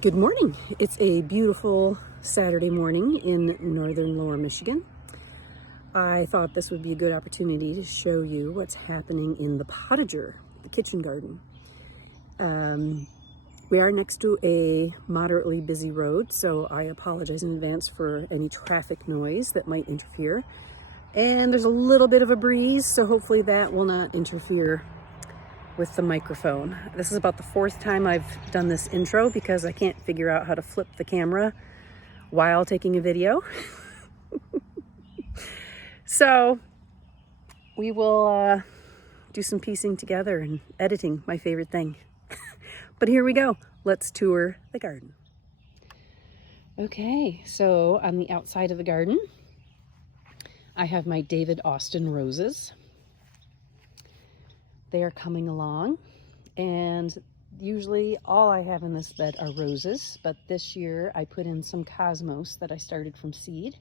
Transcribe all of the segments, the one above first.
Good morning. It's a beautiful Saturday morning in northern Lower Michigan. I thought this would be a good opportunity to show you what's happening in the potager, the kitchen garden. We are next to a moderately busy road, so I apologize in advance for any traffic noise that might interfere. And there's a little bit of a breeze, so hopefully that will not interfere with the microphone. This is about the fourth time I've done this intro because I can't figure out how to flip the camera while taking a video. So we will do some piecing together and editing, my favorite thing. But here we go. Let's tour the garden. Okay, so on the outside of the garden, I have my David Austin roses. They are coming along, and usually all I have in this bed are roses, but this year I put in some cosmos that I started from seed.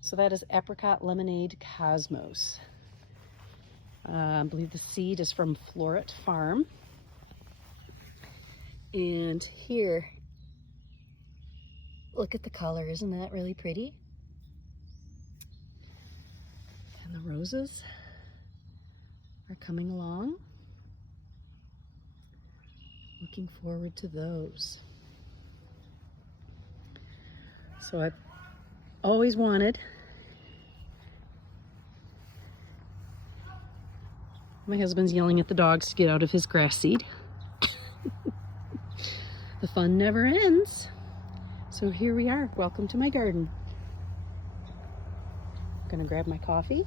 So that is Apricot Lemonade Cosmos. I believe the seed is from Floret Farm. And here, look at the color, isn't that really pretty? And the roses are coming along. Looking forward to those. So I've always wanted my husband's yelling at the dogs to get out of his grass seed. The fun never ends. So here we are. Welcome to my garden. I'm gonna grab my coffee.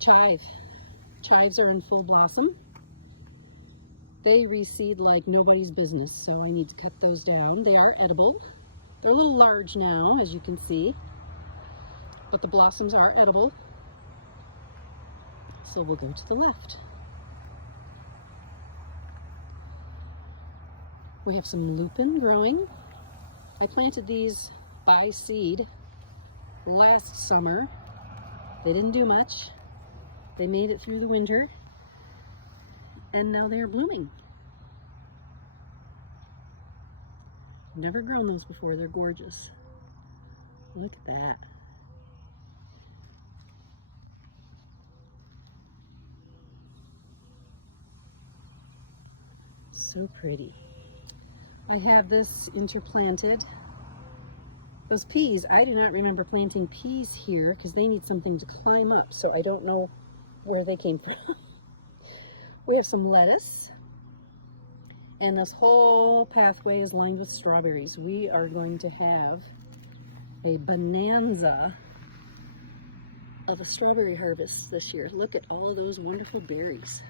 Chives are in full blossom. They reseed like nobody's business, so I need to cut those down. They are edible. They're a little large now, as you can see, but the blossoms are edible. So we'll go to the left. We have some lupin growing. I planted these by seed last summer. They didn't do much. They made it through the winter, and now they are blooming. Never grown those before. They're gorgeous. Look at that. So pretty. I have this interplanted. Those peas, I do not remember planting peas here because they need something to climb up, so I don't know where they came from. We have some lettuce, and this whole pathway is lined with strawberries. We are going to have a bonanza of a strawberry harvest this year. Look at all of those wonderful berries.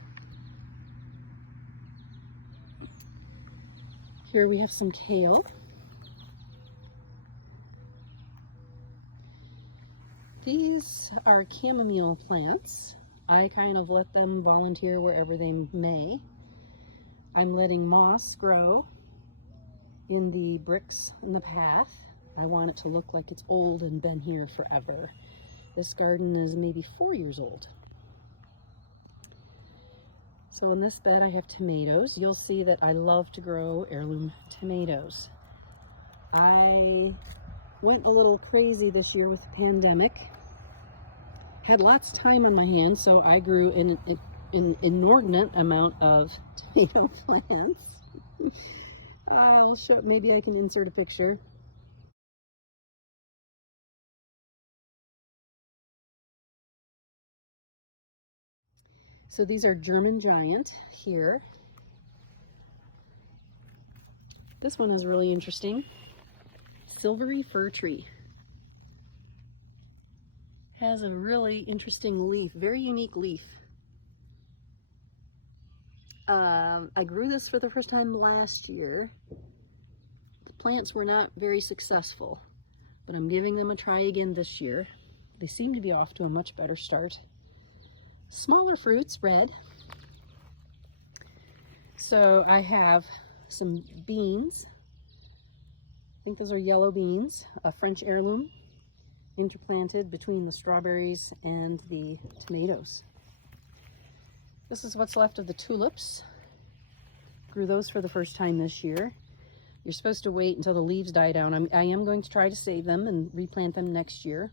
Here we have some kale. These are chamomile plants. I kind of let them volunteer wherever they may. I'm letting moss grow in the bricks in the path. I want it to look like it's old and been here forever. This garden is maybe 4 years old. So in this bed I have tomatoes. You'll see that I love to grow heirloom tomatoes. I went a little crazy this year with the pandemic. Had lots of time on my hands, so I grew an inordinate amount of tomato plants. I'll show, maybe I can insert a picture. So these are German Giant here. This one is really interesting. Silvery Fir Tree. Has a really interesting leaf, very unique leaf. I grew this for the first time last year. The plants were not very successful, but I'm giving them a try again this year. They seem to be off to a much better start. Smaller fruits, red. So I have some beans. I think those are yellow beans, a French heirloom, interplanted between the strawberries and the tomatoes. This is what's left of the tulips. Grew those for the first time this year. You're supposed to wait until the leaves die down. I am going to try to save them and replant them next year.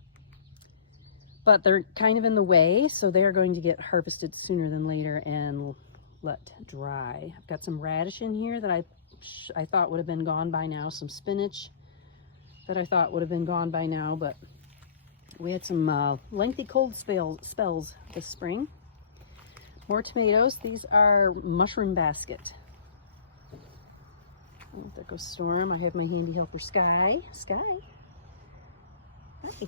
But they're kind of in the way, so they're going to get harvested sooner than later and let dry. I've got some radish in here that I thought would have been gone by now. Some spinach that I thought would have been gone by now, but we had some lengthy cold spells this spring. More tomatoes. These are mushroom basket. Oh, there goes Storm. I have my handy helper Sky. Sky. Hi.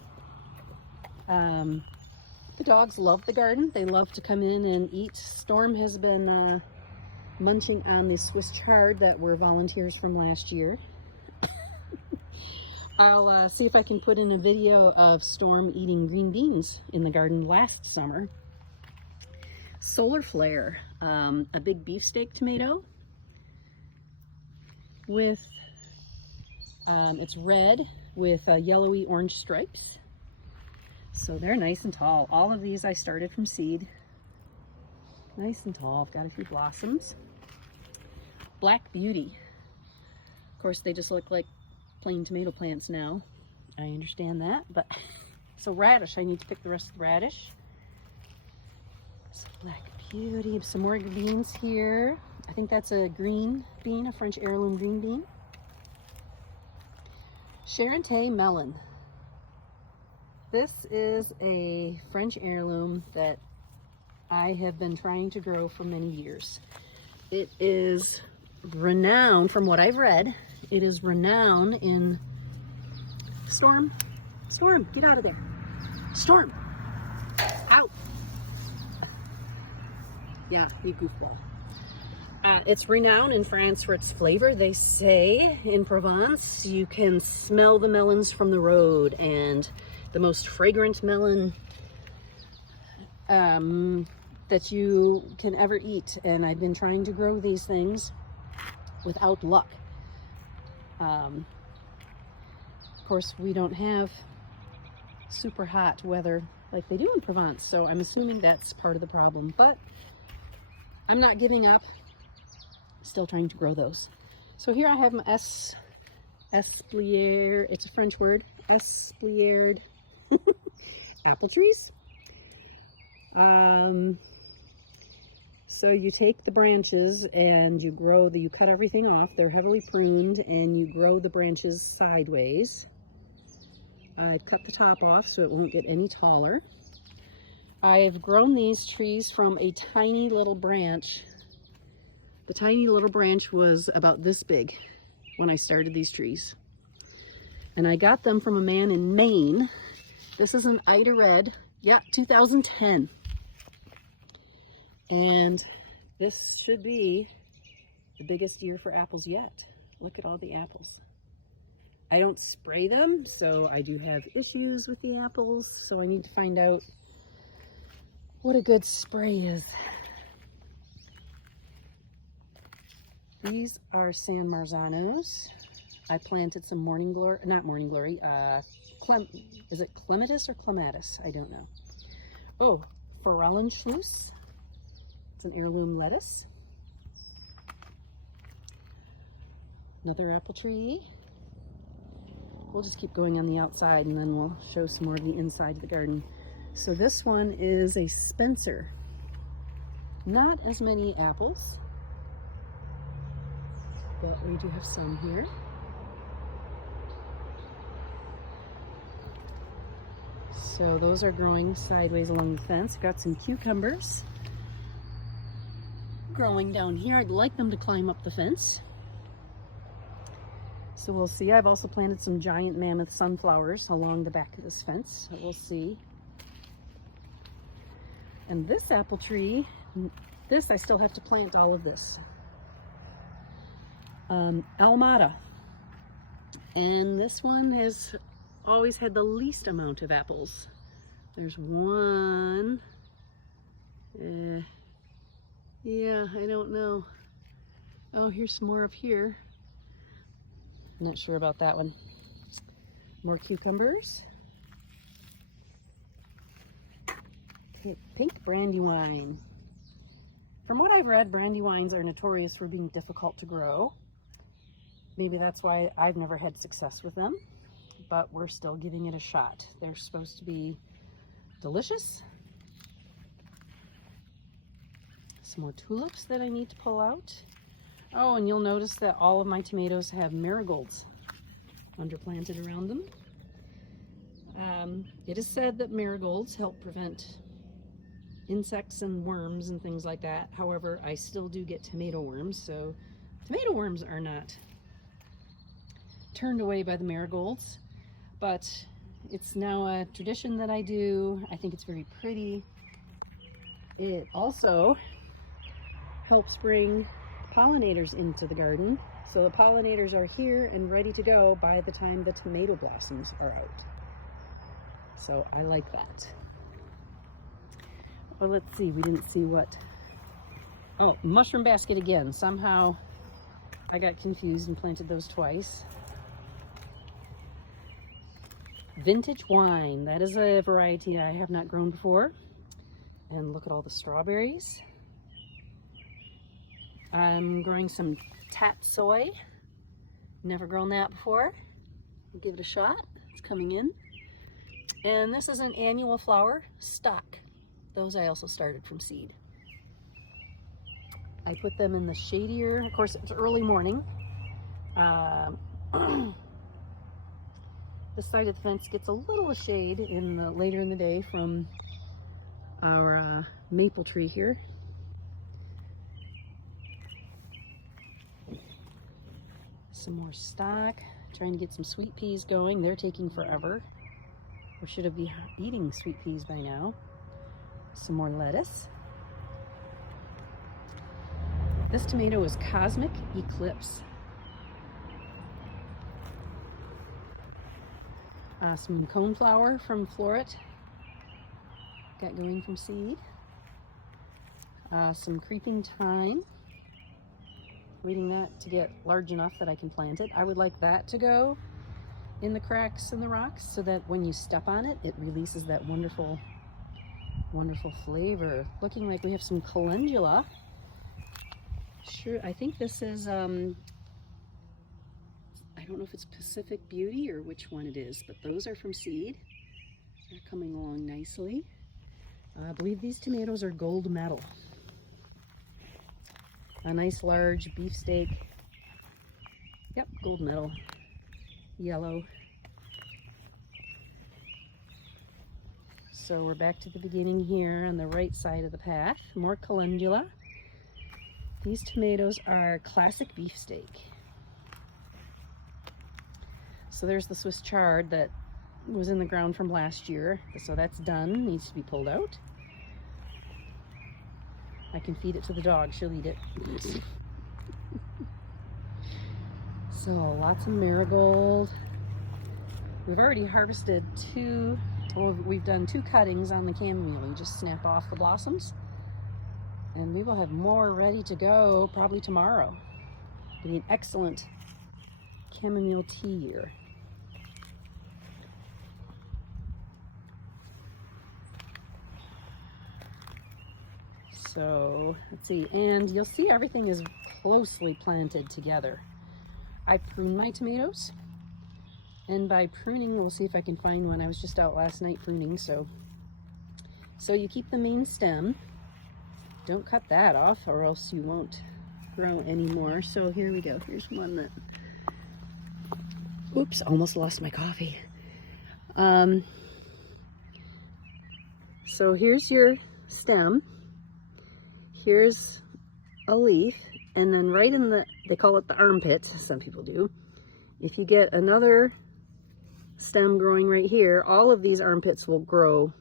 The dogs love the garden. They love to come in and eat. Storm has been munching on the Swiss chard that were volunteers from last year. I'll see if I can put in a video of Storm eating green beans in the garden last summer. Solar Flare, a big beefsteak tomato with, it's red with yellowy orange stripes. So they're nice and tall. All of these I started from seed. Nice and tall. I've got a few blossoms. Black Beauty. Of course, they just look like plain tomato plants now. I understand that, but so radish. I need to pick the rest of the radish. So Black Beauty. Some more beans here. I think that's a green bean, a French heirloom green bean. Sharon Tay Melon. This is a French heirloom that I have been trying to grow for many years. It is renowned, from what I've read, it is renowned in... Storm, get out of there. Storm, out. Yeah, you goofball. It's renowned in France for its flavor. They say in Provence you can smell the melons from the road, and the most fragrant melon that you can ever eat. And I've been trying to grow these things without luck. Of course, we don't have super hot weather like they do in Provence, so I'm assuming that's part of the problem, but I'm not giving up. Still trying to grow those. So here I have my Esplier, it's a French word, Espliered apple trees. So you take the branches and you cut everything off. They're heavily pruned, and you grow the branches sideways. I've cut the top off so it won't get any taller. I've grown these trees from a tiny little branch. The tiny little branch was about this big when I started these trees. And I got them from a man in Maine. This is an Ida Red, yeah, 2010. And this should be the biggest year for apples yet. Look at all the apples. I don't spray them, so I do have issues with the apples. So I need to find out what a good spray is. These are San Marzanos. I planted some morning glory, not morning glory, is it clematis or clematis? I don't know. Oh, Forellenschluss. It's an heirloom lettuce. Another apple tree. We'll just keep going on the outside and then we'll show some more of the inside of the garden. So this one is a Spencer. Not as many apples, but we do have some here. So those are growing sideways along the fence. Got some cucumbers growing down here. I'd like them to climb up the fence. So we'll see. I've also planted some giant mammoth sunflowers along the back of this fence. So we'll see. And this apple tree, this I still have to plant all of this. Almada. And this one has always had the least amount of apples. There's one. Yeah, I don't know. Oh, here's some more up here. Not sure about that one. More cucumbers. Pink brandywine. From what I've read, brandywines are notorious for being difficult to grow. Maybe that's why I've never had success with them, but we're still giving it a shot. They're supposed to be delicious. Some more tulips that I need to pull out. Oh, and you'll notice that all of my tomatoes have marigolds underplanted around them. It is said that marigolds help prevent insects and worms and things like that. However, I still do get tomato worms, so tomato worms are not turned away by the marigolds, but it's now a tradition that I do. I think it's very pretty. It also helps bring pollinators into the garden, so the pollinators are here and ready to go by the time the tomato blossoms are out. So I like that. Well, let's see, we didn't see what. Oh, mushroom basket again. Somehow I got confused and planted those twice. Vintage wine, that is a variety I have not grown before. And look at all the strawberries. I'm growing some tatsoi. Never grown that before. I'll give it a shot. It's coming in. And this is an annual flower, stock. Those I also started from seed. I put them in the shadier, of course it's early morning. This side of the fence gets a little shade later in the day from our maple tree here. Some more stock, trying to get some sweet peas going. They're taking forever. Or should I be eating sweet peas by now? Some more lettuce. This tomato is Cosmic Eclipse. Some coneflower from Floret. Got going from seed. Some creeping thyme. Waiting that to get large enough that I can plant it. I would like that to go in the cracks in the rocks so that when you step on it, it releases that wonderful, wonderful flavor. Looking like we have some calendula. Sure, I think this is, I don't know if it's Pacific Beauty or which one it is, but those are from seed. They're coming along nicely. I believe these tomatoes are gold medal. A nice large beefsteak. Yep, gold medal. Yellow. So we're back to the beginning here on the right side of the path. More calendula. These tomatoes are classic beefsteak. So there's the Swiss chard that was in the ground from last year. So that's done, needs to be pulled out. I can feed it to the dog, she'll eat it. So lots of marigold. We've already harvested we've done 2 cuttings on the chamomile. You just snap off the blossoms. And we will have more ready to go probably tomorrow. It'll be an excellent chamomile tea year. So let's see, and you'll see everything is closely planted together. I prune my tomatoes, and by pruning, we'll see if I can find one. I was just out last night pruning, so you keep the main stem. Don't cut that off or else you won't grow anymore. So here we go. Here's one that, oops, almost lost my coffee. So here's your stem. Here's a leaf, and then right in they call it the armpits, some people do. If you get another stem growing right here, all of these armpits will grow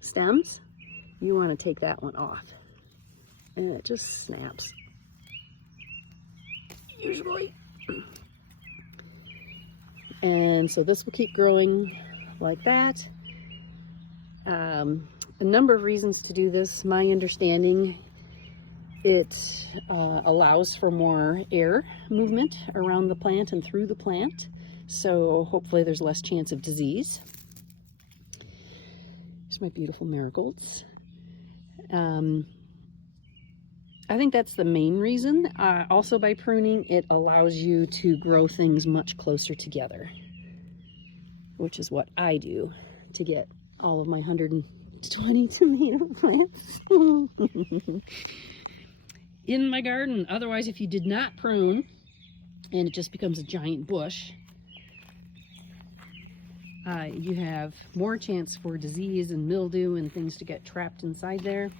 stems. You want to take that one off, and it just snaps. Usually. And so this will keep growing like that. A number of reasons to do this. My understanding, it allows for more air movement around the plant and through the plant, so hopefully there's less chance of disease. Here's my beautiful marigolds. I think that's the main reason. Also by pruning, it allows you to grow things much closer together, which is what I do to get all of my 120 tomato plants in my garden. Otherwise, if you did not prune and it just becomes a giant bush, you have more chance for disease and mildew and things to get trapped inside there.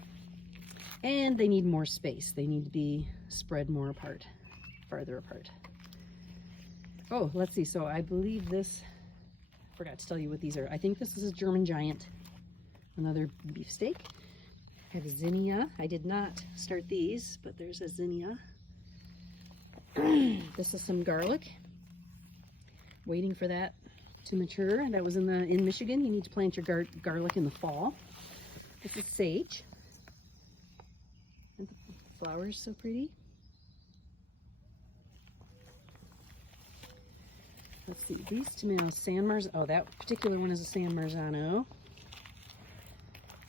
And they need more space. They need to be spread more apart, farther apart. Oh, let's see. So I believe this, I forgot to tell you what these are. I think this is a German giant, another beefsteak. I have a zinnia. I did not start these, but there's a zinnia. This is some garlic. Waiting for that to mature. That was in Michigan. You need to plant your garlic in the fall. This is sage. And the flowers so pretty. Let's see, these tomatoes, San Marzano. Oh, that particular one is a San Marzano.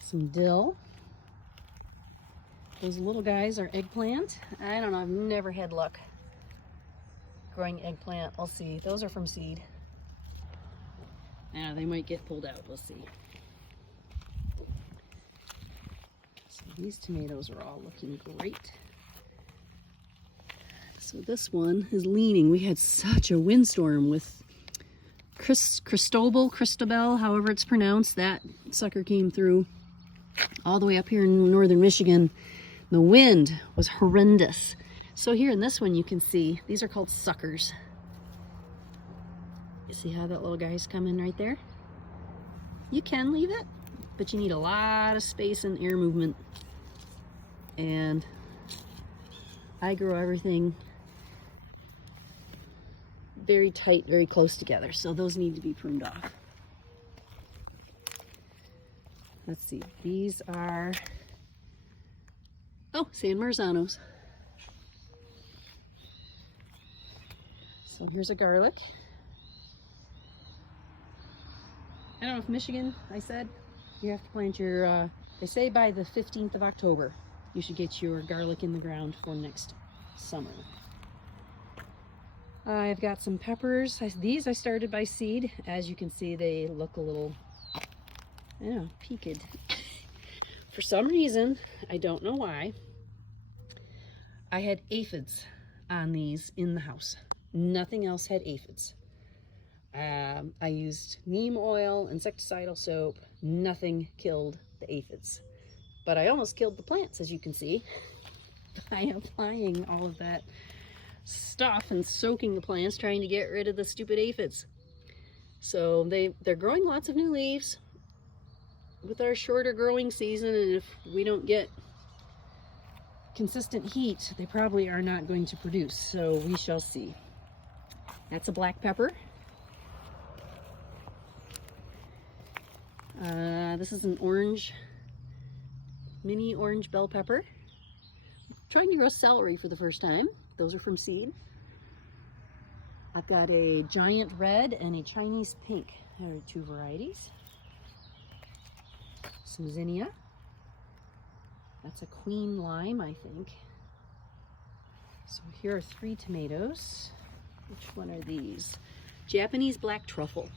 Some dill. Those little guys are eggplant. I don't know, I've never had luck growing eggplant. I'll see. Those are from seed. They might get pulled out. We'll see. So these tomatoes are all looking great. So this one is leaning. We had such a windstorm with Cristobal, however it's pronounced. That sucker came through all the way up here in northern Michigan. The wind was horrendous. So here in this one you can see, these are called suckers. You see how that little guy's coming right there? You can leave it, but you need a lot of space and air movement. And I grow everything very tight, very close together. So those need to be pruned off. Let's see, these are, oh, San Marzanos. So here's a garlic. I don't know if Michigan, I said, you have to plant your, they say by the 15th of October, you should get your garlic in the ground for next summer. I've got some peppers. These I started by seed. As you can see, they look a little, peaked. For some reason, I don't know why, I had aphids on these in the house. Nothing else had aphids. I used neem oil, insecticidal soap. Nothing killed the aphids. But I almost killed the plants, as you can see, by applying all of that stuff and soaking the plants, trying to get rid of the stupid aphids. So they're growing lots of new leaves with our shorter growing season, and if we don't get consistent heat, they probably are not going to produce. So we shall see. That's a black pepper. This is an orange, mini orange bell pepper. I'm trying to grow celery for the first time. Those are from seed. I've got a giant red and a Chinese pink. There are two varieties. Some zinnia. That's a queen lime, I think. So here are 3 tomatoes. Which one are these? Japanese black truffle.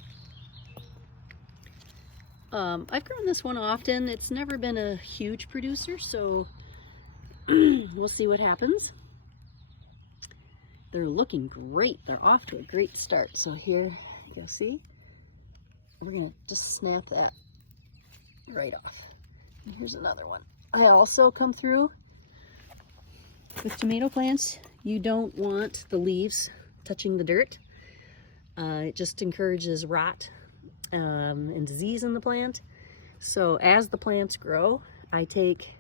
I've grown this one often. It's never been a huge producer, so we'll see what happens. They're looking great. They're off to a great start. So here, you'll see, we're gonna just snap that right off. And here's another one. I also come through with tomato plants. You don't want the leaves touching the dirt. It just encourages rot and disease in the plant. So as the plants grow, I take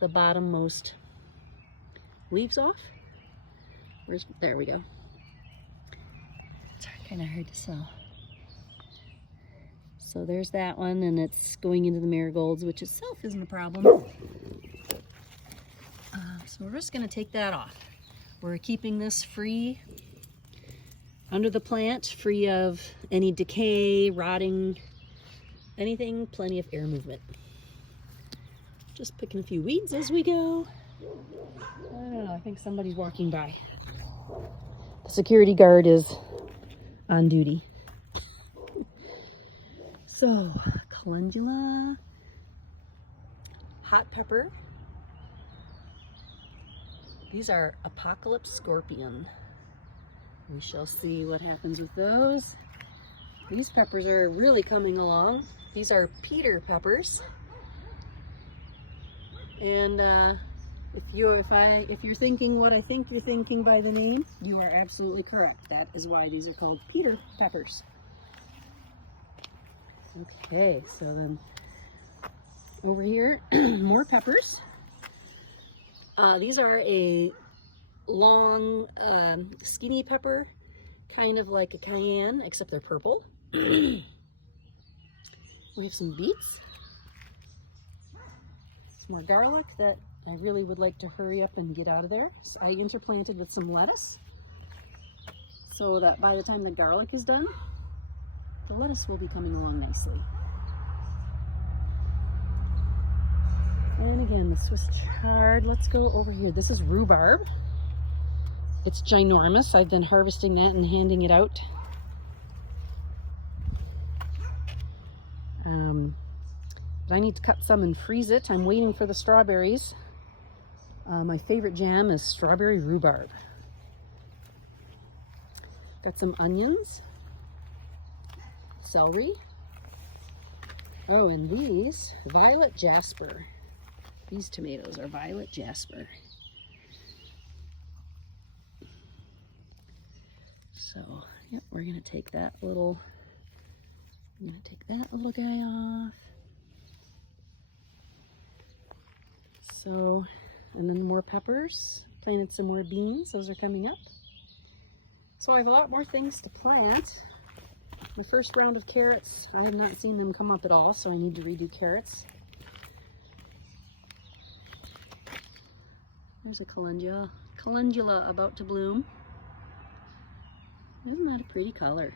the bottommost leaves off. There we go. It's kind of hard to sell. So there's that one, and it's going into the marigolds, which itself isn't a problem. So we're just going to take that off. We're keeping this free under the plant, free of any decay, rotting, anything, plenty of air movement. Just picking a few weeds as we go. I don't know, I think somebody's walking by. The security guard is on duty. So, calendula, hot pepper. These are apocalypse scorpion. We shall see what happens with those. These peppers are really coming along. These are Peter peppers. And if you're thinking what I think you're thinking by the name, you are absolutely correct. That is why these are called Peter peppers. Okay, so then over here, more peppers. These are a long, skinny pepper, kind of like a cayenne, except they're purple. We have some beets. Some more garlic that I really would like to hurry up and get out of there. So I interplanted with some lettuce, so that by the time the garlic is done, the lettuce will be coming along nicely. And again, the Swiss chard. Let's go over here. This is rhubarb. It's ginormous. I've been harvesting that and handing it out. But I need to cut some and freeze it. I'm waiting for the strawberries. My favorite jam is strawberry rhubarb. Got some onions, celery. Oh, and these, violet jasper. These tomatoes are violet jasper. So, yep, we're gonna take that little, guy off. So, and then more peppers. Planted some more beans, those are coming up. So I have a lot more things to plant. The first round of carrots, I have not seen them come up at all, so I need to redo carrots. There's a calendula about to bloom. Isn't that a pretty color?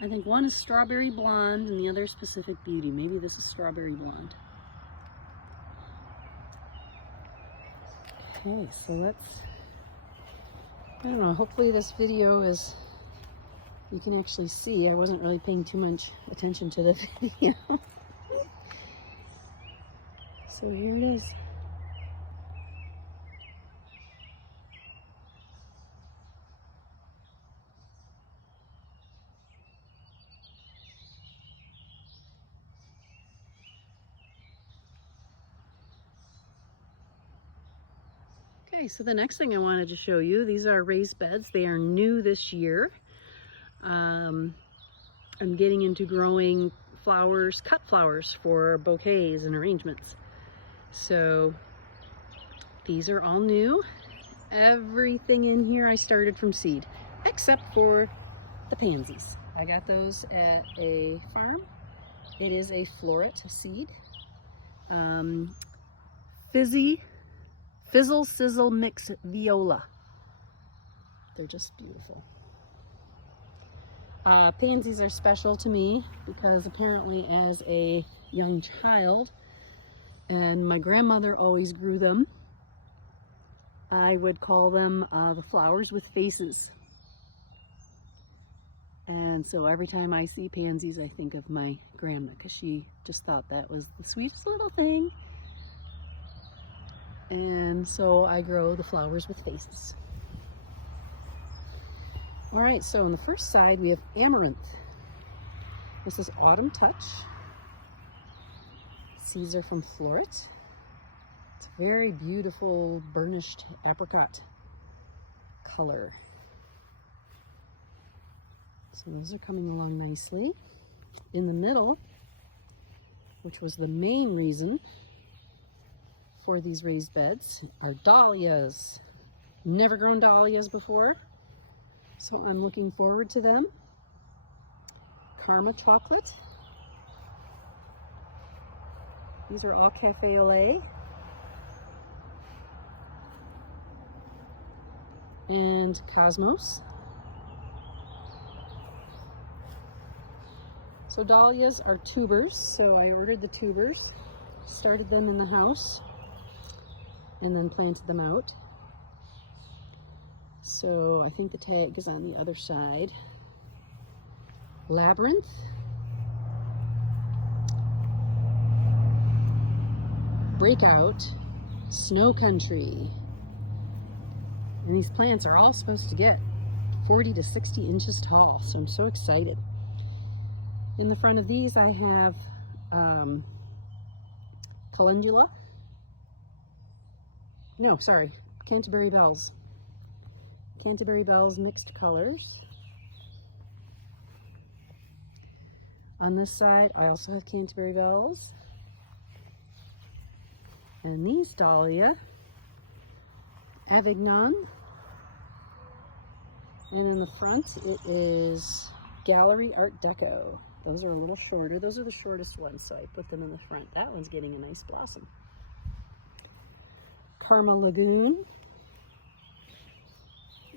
I think one is strawberry blonde and the other is Pacific Beauty. Maybe this is strawberry blonde. Okay, so let's, I don't know, hopefully this video is, you can actually see. I wasn't really paying too much attention to the video. So here it is. Okay, so the next thing I wanted to show you, these are raised beds. They are new this year. I'm getting into growing flowers, cut flowers for bouquets and arrangements. So these are all new. Everything in here I started from seed, except for the pansies. I got those at a farm. It is a floret seed. Fizzle Sizzle Mix Viola. They're just beautiful. Pansies are special to me because apparently as a young child, and my grandmother always grew them, I would call them the flowers with faces. And so every time I see pansies, I think of my grandma because she just thought that was the sweetest little thing. And so I grow the flowers with faces. All right, so on the first side we have Amaranth. This is Autumn Touch. Seeds are from Floret. It's a very beautiful burnished apricot color. So those are coming along nicely. In the middle, which was the main reason for these raised beds, are dahlias. Never grown dahlias before, so I'm looking forward to them. Karma chocolate. These are all cafe au lait. And cosmos. So dahlias are tubers, so I ordered the tubers, started them in the house. and then planted them out. So I think the tag is on the other side. Labyrinth. Breakout. Snow Country. And these plants are all supposed to get 40 to 60 inches tall, so I'm so excited. In the front of these I have Calendula. No, sorry, Canterbury Bells. Canterbury Bells mixed colors. On this side I also have Canterbury Bells. And these Dahlia, Avignon. And in the front, it is Gallery Art Deco. Those are a little shorter. Those are the shortest ones, so I put them in the front. That one's getting a nice blossom. Karma Lagoon.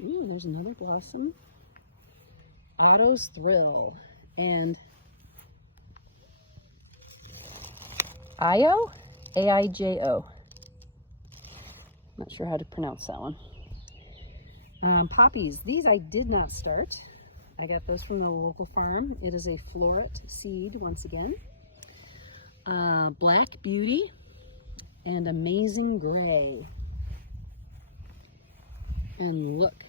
Ooh, there's another blossom. Otto's Thrill. And Io? A-I-J-O. Not sure how to pronounce that one. Poppies. These I did not start. I got those from the local farm. It is a floret seed once again. Black Beauty and Amazing Gray. And look,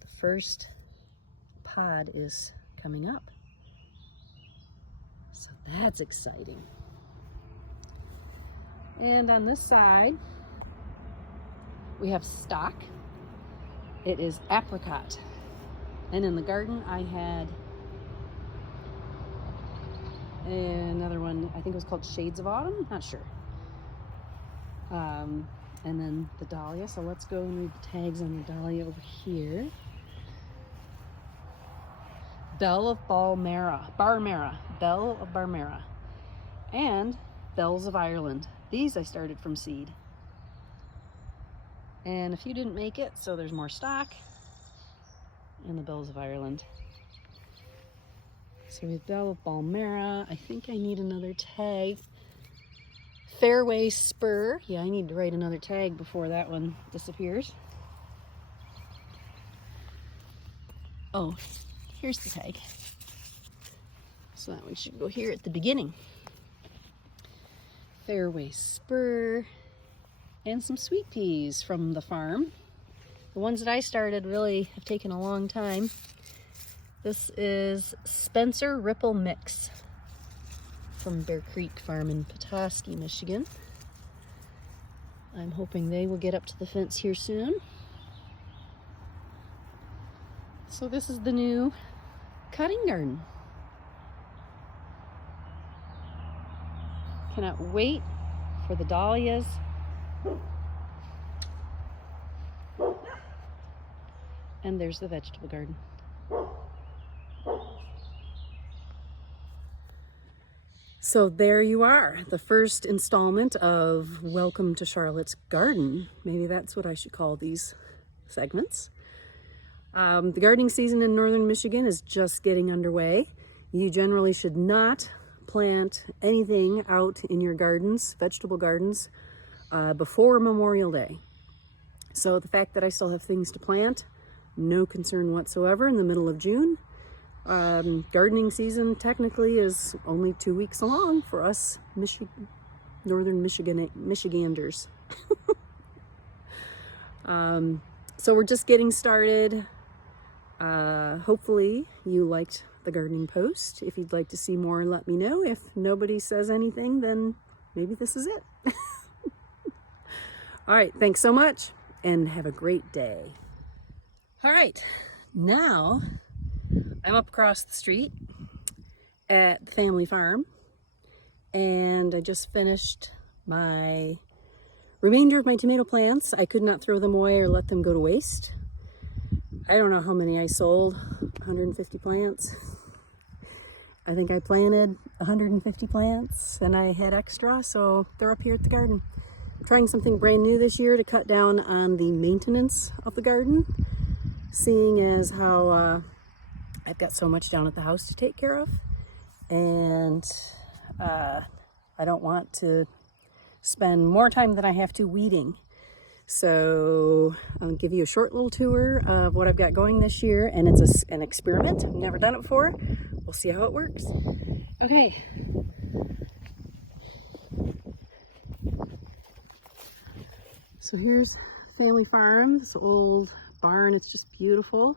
the first pod is coming up. So that's exciting. And on this side, we have stock. It is Apricot. And in the garden, I had another one, I think it was called Shades of Autumn, not sure. And then the Dahlia, so let's go and read the tags on the Dahlia over here. Belle of Barmera, Belle of Barmera, and Bells of Ireland. These I started from seed. And a few didn't make it, so there's more stock. And the Bells of Ireland. So we have Belle of Balmera. I think I need another tag. Fairway Spur. Yeah, I need to write another tag before that one disappears. Oh, here's the tag. So that one should go here at the beginning. Fairway Spur. And some sweet peas from the farm. The ones that I started really have taken a long time. This is Spencer Ripple Mix from Bear Creek Farm in Petoskey, Michigan. I'm hoping they will get up to the fence here soon. So this is the new cutting garden. Cannot wait for the Dahlias. And there's the vegetable garden. So there you are, the first installment of Welcome to Charlotte's Garden. Maybe that's what I should call these segments. The gardening season in northern Michigan is just getting underway. You generally should not plant anything out in your gardens, vegetable gardens, before Memorial Day. So the fact that I still have things to plant, no concern whatsoever in the middle of June. Gardening season technically is only 2 weeks along for us northern Michiganders. So we're just getting started. Hopefully you liked the gardening post. If you'd like to see more, let me know. If nobody says anything, then maybe this is it. All right, thanks so much and have a great day. All right, now I'm up across the street at the family farm, and I just finished my remainder of my tomato plants. I could not throw them away or let them go to waste. I don't know how many I sold, 150 plants. I think I planted 150 plants and I had extra, so they're up here at the garden. I'm trying something brand new this year to cut down on the maintenance of the garden, seeing as how I've got so much down at the house to take care of, and I don't want to spend more time than I have to weeding. So I'll give you a short little tour of what I've got going this year, and it's an experiment. I've never done it before. We'll see how it works. Okay. So here's family farm, this old barn. It's just beautiful.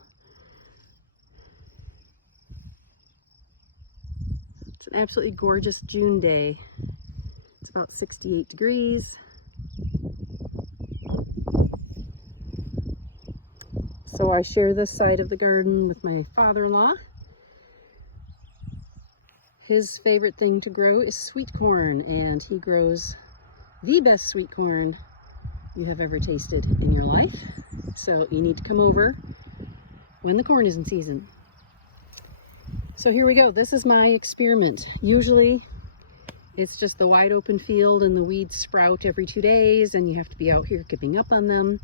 It's an absolutely gorgeous June day. It's about 68 degrees. So I share this side of the garden with my father-in-law. His favorite thing to grow is sweet corn, and he grows the best sweet corn you have ever tasted in your life. So you need to come over when the corn is in season. So here we go. This is my experiment. Usually it's just the wide open field and the weeds sprout every 2 days and you have to be out here keeping up on them.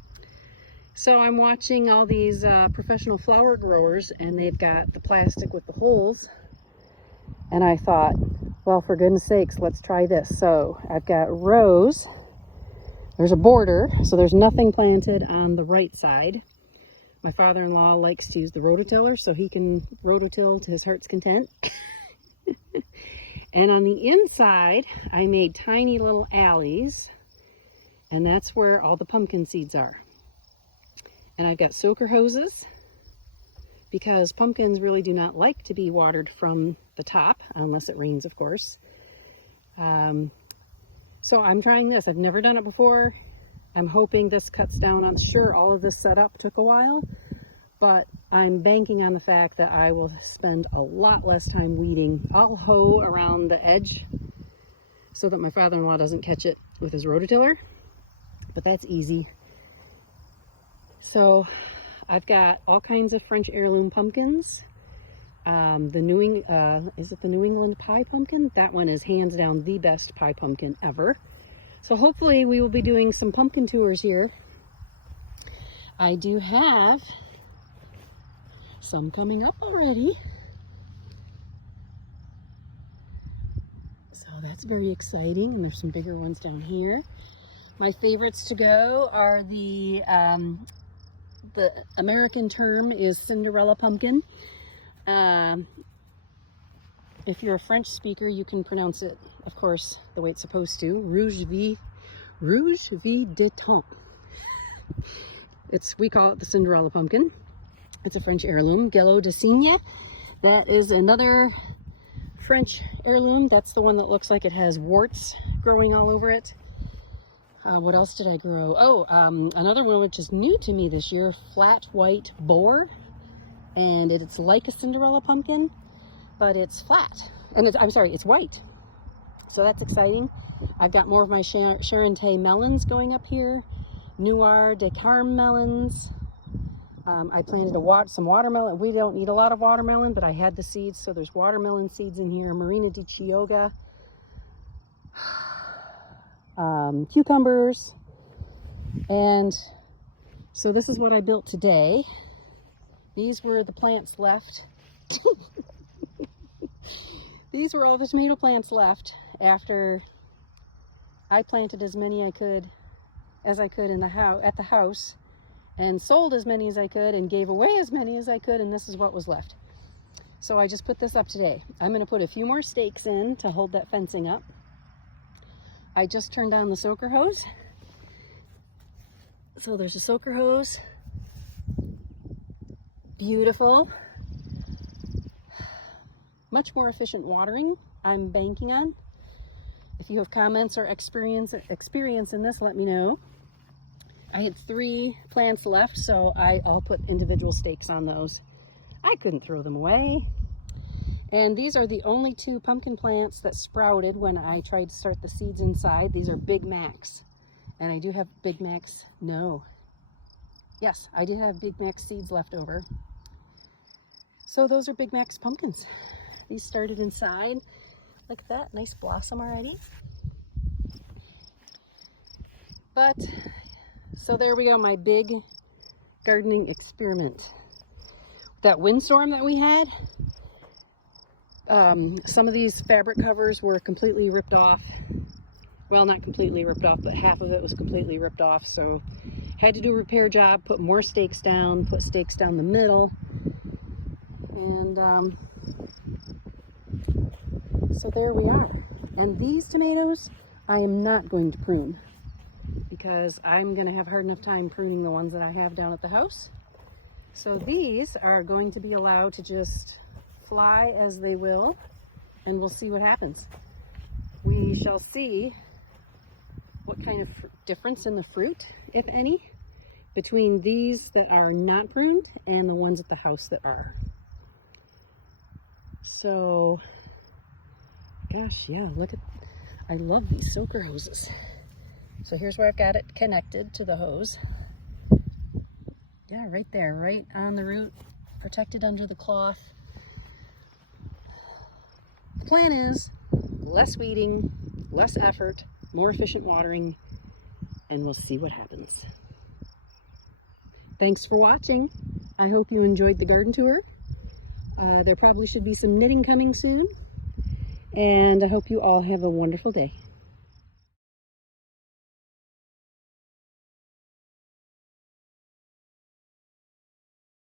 So I'm watching all these professional flower growers, and they've got the plastic with the holes. And I thought, well, for goodness sakes, let's try this. So I've got rows. There's a border, so there's nothing planted on the right side. My father-in-law likes to use the rototiller, so he can rototill to his heart's content. And on the inside, I made tiny little alleys, and that's where all the pumpkin seeds are. And I've got soaker hoses, because pumpkins really do not like to be watered from the top, unless it rains, of course. So I'm trying this. I've never done it before. I'm hoping this cuts down on, sure, all of this setup took a while, but I'm banking on the fact that I will spend a lot less time weeding. I'll hoe around the edge so that my father-in-law doesn't catch it with his rototiller, but that's easy. So I've got all kinds of French heirloom pumpkins. Is it the New England pie pumpkin? That one is hands down the best pie pumpkin ever. So hopefully we will be doing some pumpkin tours here. I do have some coming up already. So that's very exciting. And there's some bigger ones down here. My favorites to go are the American term is Cinderella Pumpkin. If you're a French speaker, you can pronounce it, of course, the way it's supposed to. Rouge vie de temps. We call it the Cinderella Pumpkin. It's a French heirloom. Gallo de Cygne. That is another French heirloom. That's the one that looks like it has warts growing all over it. What else did I grow? Oh, another one which is new to me this year, flat white boar. And it's like a Cinderella pumpkin, but it's flat. And it's white. So that's exciting. I've got more of my Sharon Tay melons going up here. Noir de Carme melons. I planted some watermelon. We don't need a lot of watermelon, but I had the seeds, so there's watermelon seeds in here. Marina di Chioggia. Cucumbers. And so this is what I built today. These were the plants left. These were all the tomato plants left after I planted as many as I could at the house, and sold as many as I could and gave away as many as I could, and this is what was left. So I just put this up today. I'm going to put a few more stakes in to hold that fencing up. I just turned on the soaker hose. So there's a soaker hose. Beautiful. Much more efficient watering, I'm banking on. If you have comments or experience in this, let me know. I had 3 plants left, so I'll put individual stakes on those. I couldn't throw them away. And these are the only 2 pumpkin plants that sprouted when I tried to start the seeds inside. These are Big Macs. And I do have Big Macs. Yes, I did have Big Mac seeds left over. So those are Big Mac's pumpkins. These started inside. Look at that, nice blossom already. But, so there we go, my big gardening experiment. That windstorm that we had, some of these fabric covers were completely ripped off well, not completely ripped off, but half of it was completely ripped off. So had to do a repair job, put more stakes down, put stakes down the middle. And so there we are. And these tomatoes, I am not going to prune because I'm going to have hard enough time pruning the ones that I have down at the house. So these are going to be allowed to just fly as they will, and we'll see what happens. We shall see what kind of difference in the fruit, if any, between these that are not pruned and the ones at the house that are. So, gosh, yeah, look at, I love these soaker hoses. So here's where I've got it connected to the hose. Yeah, right there, right on the root, protected under the cloth. The plan is less weeding, less effort, more efficient watering, and we'll see what happens. Thanks for watching. I hope you enjoyed the garden tour. There probably should be some knitting coming soon, and I hope you all have a wonderful day.